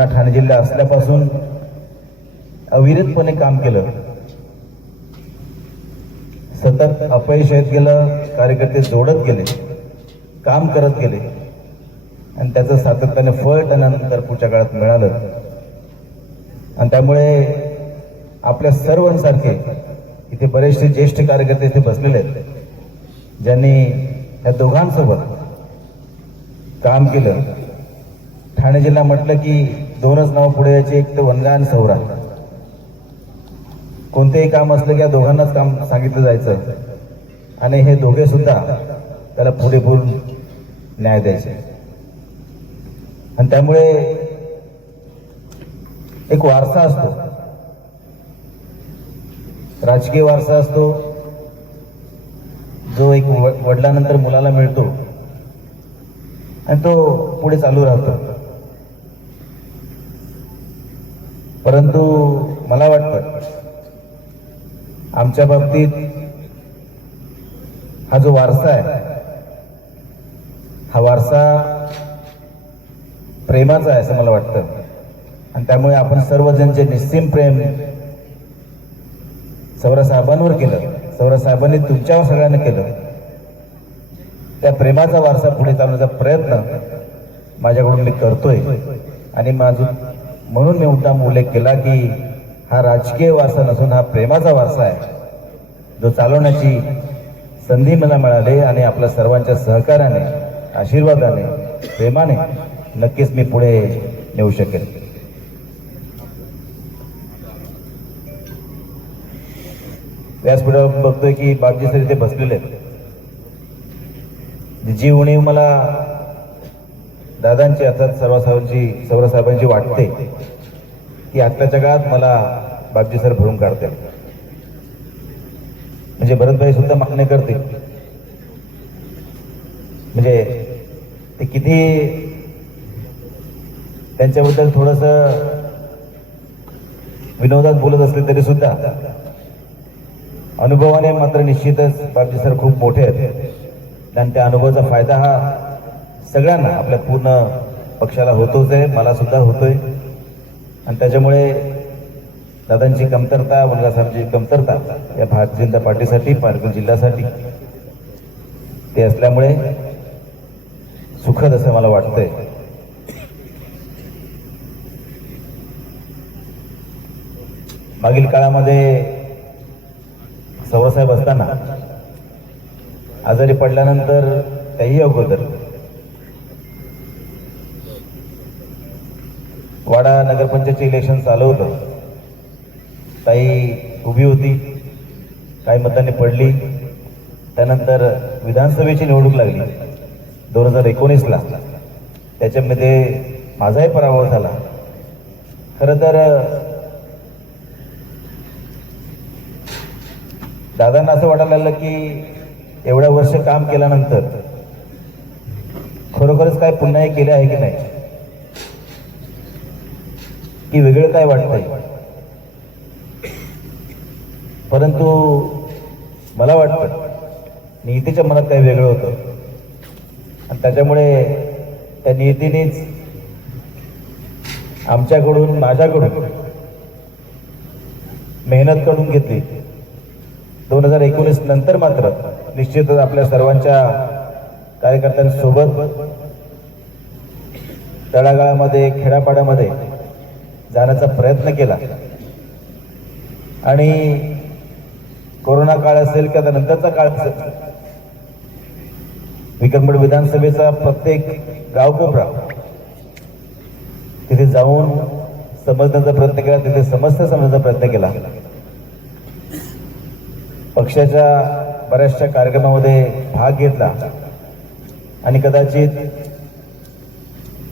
जुना ठाणे जिल्हा असल्यापासून अविरतपणे काम केलं. सतत अपयश येत गेलं कार्यकर्ते जोडत गेले काम करत गेले. आणि त्याचं सातत्याने फळ त्यानंतर पुढच्या काळात मिळालं. आणि त्यामुळे आपल्या सर्वांसारखे इथे बरेचसे ज्येष्ठ कार्यकर्ते इथे बसलेले आहेत ज्यांनी या दोघांसोबत काम केलं. ठाणे जिल्हा म्हटलं की दोनच नाव पुढे याचे एक तर वनगा आणि सौरा. कोणतेही काम असलं की या दोघांनाच काम सांगितलं जायचं. आणि हे दोघे सुद्धा त्याला पुरेपूर न्याय द्यायचे. आणि त्यामुळे एक वारसा असतो. राजकीय वारसा असतो. जो एक व- मुलाला मिळतो. आणि तो पुढे चालू राहतो. परंतु मला वाटतं आमच्या बाबतीत हा जो वारसा आहे हा वारसा प्रेमाचा आहे असं मला वाटतं. आणि त्यामुळे आपण सर्वजण जे निस्सीम प्रेम सौरासाहेबांवर केलं सौरासाहेबांनी तुमच्यावर सगळ्यांना केलं त्या प्रेमाचा वारसा पुढे चालवण्याचा प्रयत्न माझ्याकडून मी करतोय. आणि माझं म्हणून मी मुद्दाम उल्लेख केला की हा राजकीय वारसा नसून हा प्रेमाचा वारसा आहे. जो चालवण्याची संधी मला मिळाली आणि आपल्या सर्वांच्या सहकार्याने आशीर्वादाने प्रेमाने नक्कीच मी पुढे नेऊ शकेन. व्यासपीठावर बघतोय की बाबजी सर इथे बसलेले आहेत. जी उणीव मला दादांची अर्थात सर्वसाहेबांची सर्वसाहेबांची वाटते की आत्ताच्या काळात मला बापजी सर भरून काढते म्हणजे भरतभाई सुद्धा मागणी करते म्हणजे ते किती त्यांच्याबद्दल थोडस विनोदात बोलत असले तरी सुद्धा अनुभवाने मात्र निश्चितच बापजी सर खूप मोठे आहेत. आणि त्या अनुभवाचा फायदा हा सगळ्यांना आपल्या पूर्ण पक्षाला होतोच आहे मला सुद्धा होतोय. आणि त्याच्यामुळे दादांची कमतरता मुलगासाहेबांची कमतरता या भारतीय जनता पार्टीसाठी पारगुल जिल्ह्यासाठी ते असल्यामुळे सुखद असं मला वाटतंय. मागील काळामध्ये सवसाहेब असताना आजारी पडल्यानंतर त्याही अगोदर वाडा इलेक्शन चालू होतं ताई उभी होती काही मतांनी पडली. त्यानंतर विधानसभेची निवडणूक लागली दोन हजार एकोणीसला. त्याच्यामध्ये माझाही पराभव झाला. खरं तर दादांना असं वाटायला लागलं की एवढ्या वर्ष काम केल्यानंतर खरोखरच काय पुन्हा हे केले आहे की नाही? की वेगळं काय वाटतंय? परंतु मला वाटतं नियतीच्या मनात काही वेगळं होतं. आणि त्याच्यामुळे त्या नियतीनेच आमच्याकडून माझ्याकडून मेहनत करून घेतली. दोन हजार एकोणीस नंतर मात्र निश्चितच आपल्या सर्वांच्या कार्यकर्त्यांसोबत तळागाळामध्ये खेड्यापाड्यामध्ये जाण्याचा प्रयत्न केला. आणि कोरोना काळ असेल किंवा त्यानंतरचा काळ असेल विक्रमगड विधानसभेचा प्रत्येक गावकोपरा तिथे जाऊन समजण्याचा प्रयत्न केला तिथे समस्या समजण्याचा प्रयत्न केला. पक्षाच्या बऱ्याचशा कार्यक्रमामध्ये भाग घेतला. आणि कदाचित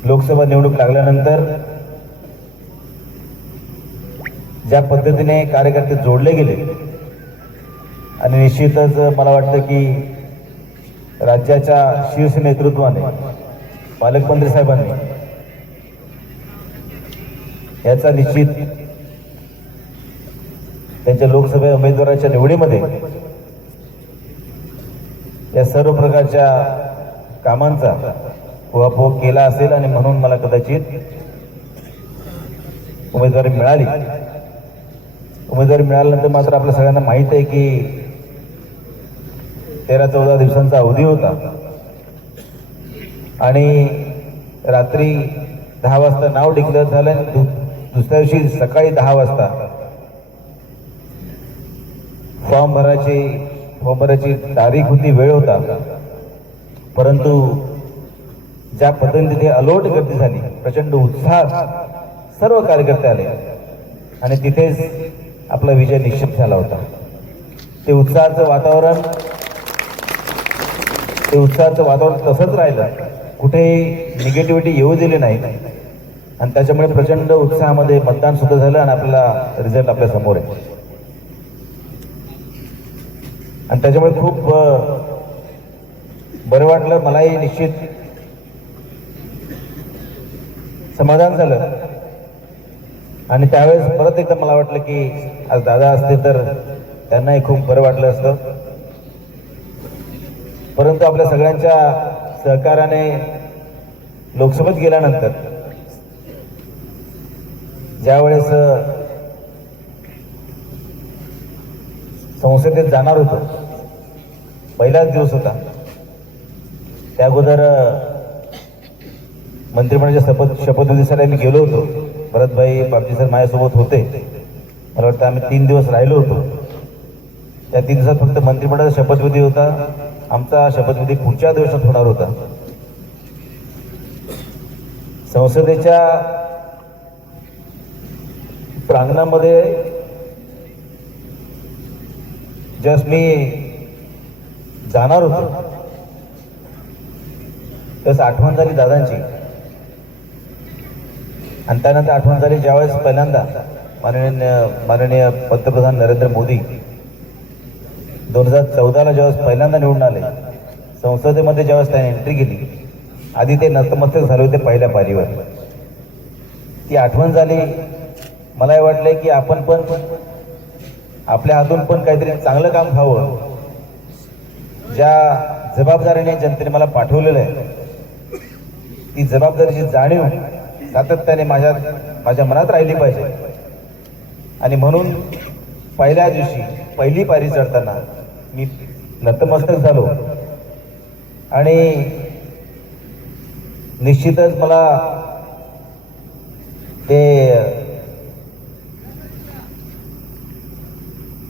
लोकसभा निवडणूक लागल्यानंतर ज्या पद्धतीने कार्यकर्ते जोडले गेले आणि निश्चितच मला वाटतं की राज्याच्या शीर्ष नेतृत्वाने पालकमंत्री साहेबांनी याचा निश्चित त्यांच्या लोकसभा उमेदवाराच्या निवडीमध्ये या सर्व प्रकारच्या कामांचा पोहापोह केला असेल आणि म्हणून मला कदाचित उमेदवारी मिळाली. उमेदवारी मिळाल्यानंतर मात्र आपल्या सगळ्यांना माहीत आहे की तेरा चौदा दिवसांचा अवधी होता. आणि रात्री दहा वाजता नाव डिक्लेअर झालं आणि दु- दुसऱ्या दिवशी सकाळी दहा वाजता फॉर्म भरायची फॉर्म भरायची तारीख होती वेळ होता. परंतु ज्या पद्धतीने तिथे अलोट गर्दी झाली प्रचंड उत्साहात सर्व कार्यकर्ते आले. आणि तिथेच आपला विजय निश्चित झाला होता. ते उत्साहाचं वातावरण ते उत्साहाचं वातावरण तसंच राहिलं. कुठेही निगेटिव्हिटी येऊ दिली नाही. आणि त्याच्यामुळे प्रचंड उत्साहामध्ये मतदान सुद्धा झालं आणि आपला रिझल्ट आपल्यासमोर आहे. आणि त्याच्यामुळे खूप बरं वाटलं मलाही निश्चित समाधान झालं. आणि त्यावेळेस परत एकदा मला वाटलं की आज दादा असते तर त्यांनाही खूप बरं वाटलं असतं. परंतु आपल्या सगळ्यांच्या सहकाराने लोकसभेत गेल्यानंतर ज्यावेळेस संसदेत जाणार होतो पहिलाच दिवस होता. त्या अगोदर मंत्रिमंडळाच्या शपथ शपथविधीसाठी आम्ही गेलो होतो. भरतभाई बापजी सर माझ्यासोबत होते. मला वाटतं आम्ही तीन दिवस राहिलो होतो. त्या तीन दिवसात फक्त मंत्रिमंडळाचा शपथविधी होता. आमचा शपथविधी पुढच्या दिवसात होणार होता. संसदेच्या प्रांगणामध्ये जस्ट मी जाणार होतो. तसं आठवण झाली दादांची. आणि त्यानंतर आठवण झाली ज्यावेळेस पहिल्यांदा माननीय माननीय पंतप्रधान नरेंद्र मोदी दोन हजार चौदाला ज्यावेळेस पहिल्यांदा निवडून आले संसदेमध्ये ज्यावेळेस त्याने एंट्री केली आधी ते नतमस्तक झाले होते पहिल्या पारीवर ती आठवण झाली मलाही वाटले की आपण पण आपल्या हातून पण काहीतरी चांगलं काम व्हावं. ज्या जबाबदारीने जनतेने मला पाठवलेलं आहे ती जबाबदारीची जाणीव सातत्याने माझ्या माझ्या मनात राहिली पाहिजे. आणि म्हणून पहिल्या दिवशी पहिली पारी चढताना मी नतमस्तक झालो. आणि निश्चितच मला ते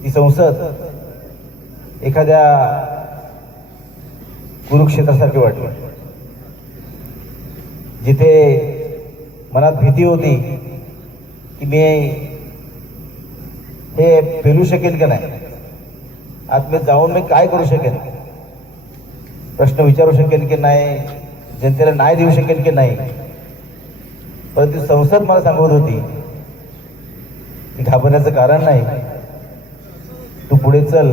ती संसद एखाद्या कुरुक्षेत्रासारखी वाटली. जिथे मनात भीती होती की मी हे पेलू शकेल का नाही? आतमध्ये जाऊन मी काय करू शकेन? प्रश्न विचारू शकेल की नाही? जनतेला नाही देऊ शकेल की नाही? परंतु संसद मला सांगत होती की घाबरण्याचं कारण नाही. तू पुढे चल.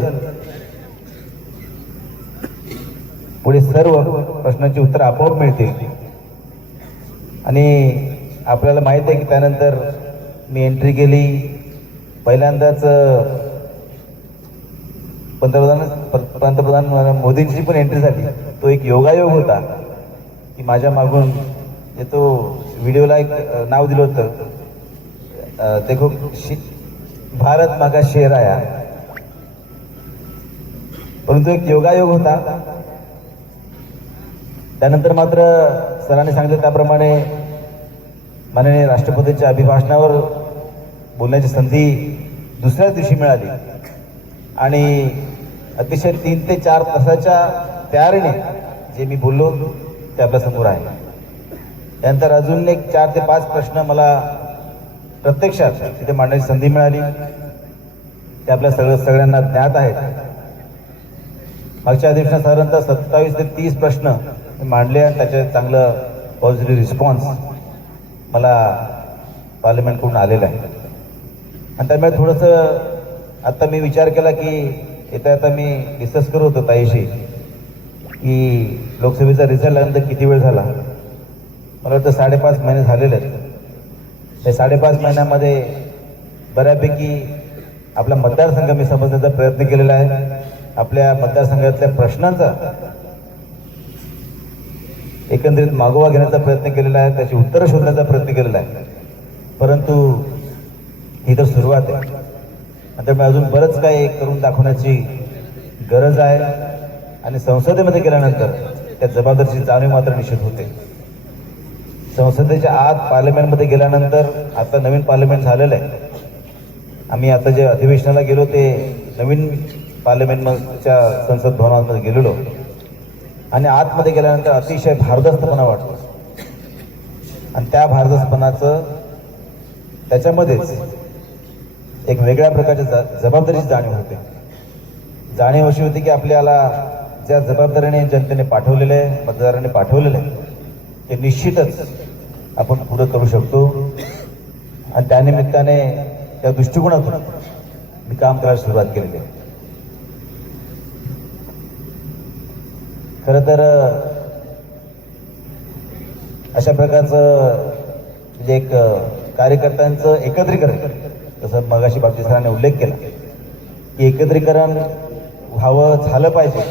पुढे सर्व प्रश्नांची उत्तर आपोआप मिळतील. आणि आपल्याला माहीत आहे की त्यानंतर मी एंट्री केली. पहिल्यांदाच पंतप्रधान पंतप्रधान मोदींची पण एंट्री झाली. तो एक योगायोग होता. की माझ्या मागून जे तो व्हिडिओला एक नाव दिलं होतं. देखो भारत मागा शेर आया. परंतु एक योगायोग होता. त्यानंतर मात्र सरांनी सांगितलं त्याप्रमाणे माननीय राष्ट्रपतींच्या अभिभाषणावर बोलण्याची संधी दुसऱ्याच दिवशी मिळाली. आणि अतिशय तीन ते चार तासाच्या तयारीने जे मी बोललो ते आपल्यासमोर आहे. त्यानंतर अजून एक चार ते पाच प्रश्न मला प्रत्यक्षात तिथे मांडण्याची संधी मिळाली. ते आपल्या सगळं सगळ्यांना ज्ञात आहेत. मागच्या अधिवेशनात साधारणतः सत्तावीस ते तीस प्रश्न मांडले आणि त्याच्यात चांगलं पॉझिटिव्ह रिस्पॉन्स मला पार्लमेंटकडून आलेलं आहे. आणि त्यामुळे थोडंसं आत्ता मी विचार केला की येता येता मी डिस्कस करत होतो ताईशी की लोकसभेचा रिझल्ट आल्यानंतर किती वेळ झाला? मला वाटतं साडेपाच महिने झालेले आहेत. त्या साडेपाच महिन्यामध्ये बऱ्यापैकी आपला मतदारसंघ मी समजण्याचा प्रयत्न केलेला आहे. आपल्या मतदारसंघातल्या प्रश्नांचा एकंदरीत मागोवा घेण्याचा प्रयत्न केलेला आहे त्याची उत्तरं शोधण्याचा प्रयत्न केलेला आहे. परंतु ही तर सुरुवात आहे. नंतर मी अजून बरंच काही करून दाखवण्याची गरज आहे. आणि संसदेमध्ये गेल्यानंतर त्या जबाबदारीची जाणीव मात्र निश्चित होते. संसदेच्या आत पार्लमेंटमध्ये गेल्यानंतर आता नवीन पार्लमेंट झालेलं आहे. आम्ही आता जे अधिवेशनाला गेलो ते नवीन पार्लमेंटच्या संसद भवनामध्ये गेलेलो. आणि आतमध्ये गेल्यानंतर अतिशय भारदस्तपणा वाटतो. आणि त्या भारदस्तपणाचं त्याच्यामध्येच एक वेगळ्या प्रकारच्या ज- जबाबदारीची जाणीव होते. जाणीव अशी होती की आपल्याला ज्या जबाबदारीने जनतेने पाठवलेलं आहे मतदारांनी पाठवलेलं आहे ते निश्चितच आपण पुरं करू शकतो. आणि त्यानिमित्ताने त्या दृष्टिकोनातून मी काम करायला सुरुवात केलेली आहे. खरं तर अशा प्रकारचं म्हणजे एक कार्यकर्त्यांचं एकत्रीकरण जसं मगाशी बाबती सरांनी उल्लेख केला की एकत्रीकरण व्हावं झालं पाहिजे.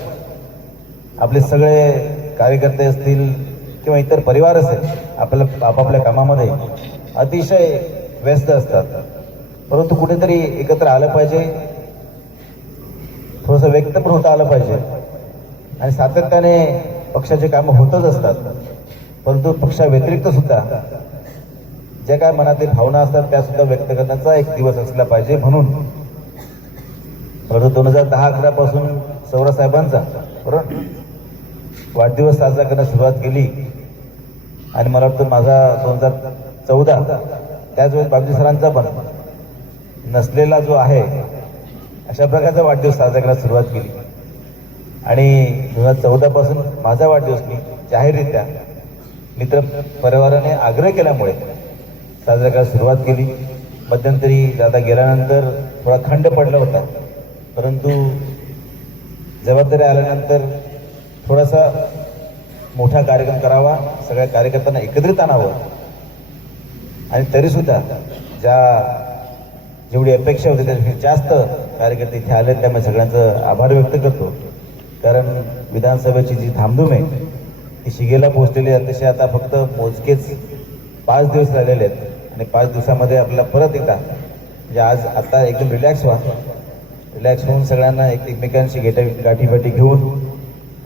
आपले सगळे कार्यकर्ते असतील किंवा इतर परिवार असेल आपल्या आपापल्या कामामध्ये अतिशय व्यस्त असतात. परंतु कुठेतरी एकत्र आलं पाहिजे. थोडंसं व्यक्त पण होता आलं पाहिजे. आणि सातत्याने पक्षाचे कामं होतच असतात. परंतु पक्षाव्यतिरिक्त सुद्धा ज्या काय मनातील भावना असतात त्या सुद्धा व्यक्त करण्याचा एक दिवस असला पाहिजे म्हणून. परंतु दोन हजार दहा अकरा पासून सौरा साहेबांचा बरोबर? वाढदिवस साजरा करण्यास सुरुवात केली. आणि मला वाटतं माझा दोन हजार चौदा त्याच वेळेस बाबजी सरांचा पण नसलेला जो आहे अशा प्रकारचा वाढदिवस साजरा करण्यास सुरुवात केली. आणि दोन हजार चौदापासून माझा वाढदिवस मी जाहीररित्या मित्र परिवाराने आग्रह केल्यामुळे साजरा करायला सुरुवात केली. मध्यंतरी दादा गेल्यानंतर थोडा खंड पडला होता. परंतु जबाबदारी आल्यानंतर थोडासा मोठा कार्यक्रम करावा सगळ्या कार्यकर्त्यांना एकत्रित आणावं. आणि तरीसुद्धा ज्या जेवढी अपेक्षा होती त्यापेक्षा जास्त कार्यकर्ते इथे आले त्यामुळे सगळ्यांचं आभार व्यक्त करतो. कारण विधानसभेची जी धामधूम आहे ती शिगेला पोहोचलेली अतिशय आता फक्त मोजकेच पाच दिवस राहिलेले आहेत. आणि पाच दिवसामध्ये आपल्याला परत एकदा म्हणजे आज आता एकदम रिलॅक्स व्हा. रिलॅक्स होऊन सगळ्यांना एक एकमेकांशी गेटा गाठीपाठी घेऊन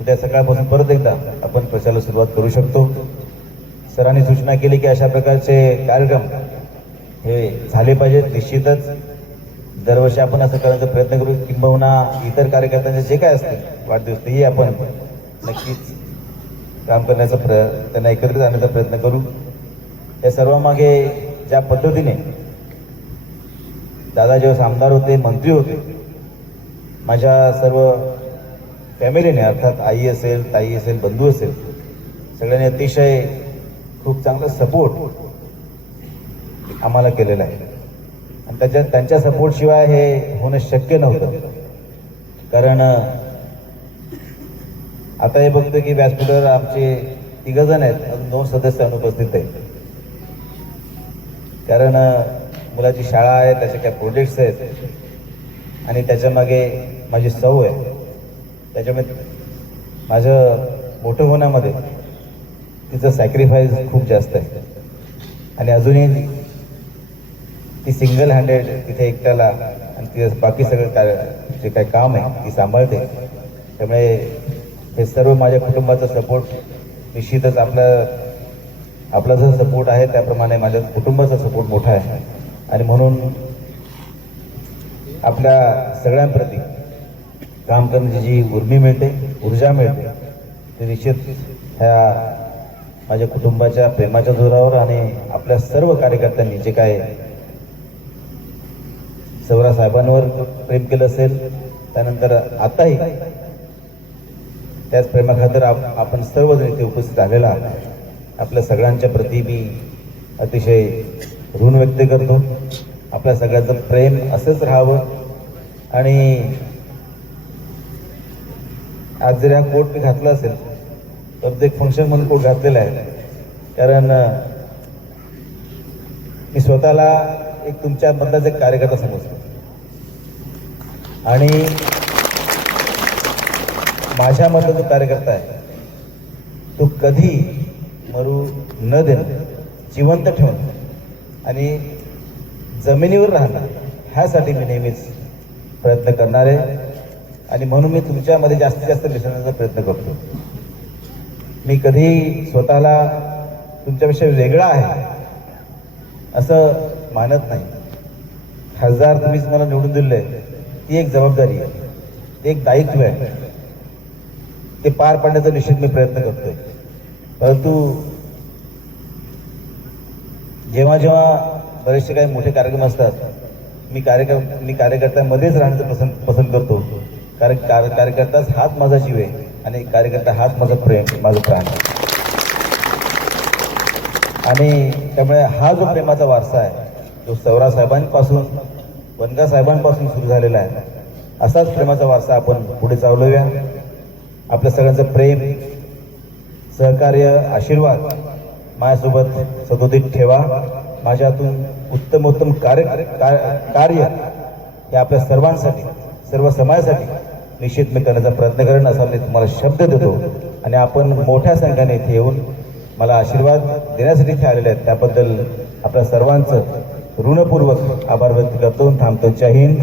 उद्या सकाळपासून परत एकदा आपण प्रचाराला सुरुवात करू शकतो. सरांनी सूचना केली की अशा प्रकारचे कार्यक्रम हे झाले पाहिजेत निश्चितच. दरवर्षी आपण असं करण्याचा प्रयत्न करू किंबहुना इतर कार्यकर्त्यांचे जे काय असते वाढदिवस तेही आपण नक्कीच काम करण्याचा प्र त्यांना एकत्रित आणण्याचा प्रयत्न करू. या सर्वामागे ज्या पद्धतीने दादा जेव्हा आमदार होते मंत्री होते माझ्या सर्व फॅमिलीने अर्थात आई असेल ताई असेल बंधू असेल सगळ्यांनी अतिशय खूप चांगला सपोर्ट आम्हाला केलेला आहे. आणि त्याच्या त्यांच्या सपोर्टशिवाय हे होणं शक्य नव्हतं. कारण आता हे बघतो की व्यासपीठावर आमचे तिघ जण आहेत. अजून दोन सदस्य अनुपस्थित आहेत. कारण मुलाची शाळा आहे त्याचे काही प्रोजेक्ट्स आहेत. आणि त्याच्यामागे माझी सौ आहे. त्याच्यामुळे माझं मोठं होण्यामध्ये तिचं सॅक्रिफाईस खूप जास्त आहे. आणि अजूनही ती सिंगल हँडेड तिथे एकट्याला आणि तिथे बाकी सगळं काय जे काही काम आहे ती सांभाळते. त्यामुळे हे सर्व माझ्या कुटुंबाचा सपोर्ट निश्चितच आपला आपला जो सपोर्ट आहे त्याप्रमाणे माझ्या कुटुंबाचा सपोर्ट मोठा आहे. आणि म्हणून आपल्या सगळ्यांप्रती काम करण्याची जी उर्मी मिळते ऊर्जा मिळते ते निश्चित ह्या माझ्या कुटुंबाच्या प्रेमाच्या जोरावर आणि आपल्या सर्व कार्यकर्त्यांनी जे काय सौरा साहेबांवर प्रेम केलं असेल त्यानंतर आताही त्याच प्रेमाखातर आप आपण सर्वजण इथे उपस्थित आलेला आपल्या सगळ्यांच्या प्रती मी अतिशय ऋण व्यक्त करतो. आपल्या सगळ्यांचं प्रेम असंच राहावं. आणि आज जर हा कोट मी घातला असेल तर ते फंक्शन म्हणून कोट घातलेला आहे. कारण मी स्वतःला एक तुमच्या मधलाच एक कार्यकर्ता समजतो. आणि माझ्या मधला जो कार्यकर्ता आहे तो कधी मरू न देणं जिवंत ठेवणं आणि जमिनीवर राहणं ह्यासाठी मी नेहमीच प्रयत्न करणार आहे. आणि म्हणून मी तुमच्यामध्ये जास्तीत जास्त मिसळण्याचा प्रयत्न करतो. मी कधी स्वतःला तुमच्यापेक्षा वेगळा आहे असं मानत नाही. खासदार तुम्हीच मला निवडून दिले ती एक जबाबदारी आहे ते एक दायित्व आहे. ते पार पाडण्याचा निश्चित मी प्रयत्न करतोय. परंतु जेव्हा जेव्हा बरेचसे काही मोठे कार्यक्रम असतात मी कार्यक्रम मी कार्यकर्त्यांमध्येच राहण्याचं पसंत पसंत करतो. कारण कार्यकर्ताच हाच माझा जीव आहे आणि कार्यकर्ता हाच माझा प्रेम माझं प्राण आहे. आणि त्यामुळे हा जो प्रेमाचा वारसा आहे तो सौरा साहेबांपासून वनगा साहेबांपासून सुरू झालेला आहे असाच प्रेमाचा वारसा आपण पुढे चालवूया. आपल्या सगळ्यांचं प्रेम सहकार्य आशीर्वाद माझ्यासोबत सदोदित ठेवा. माझ्यातून उत्तमोत्तम कार्य का- कार्य हे आपल्या सर्वांसाठी सर्व समाजासाठी निश्चित मी करण्याचा प्रयत्न करेन असा मी तुम्हाला शब्द देतो. आणि आपण मोठ्या संख्येने इथे येऊन मला आशीर्वाद देण्यासाठी इथे आलेले आहेत. त्याबद्दल आपल्या सर्वांचं ऋणपूर्वक आभार व्यक्त करतो. थांबतो. जय हिंद.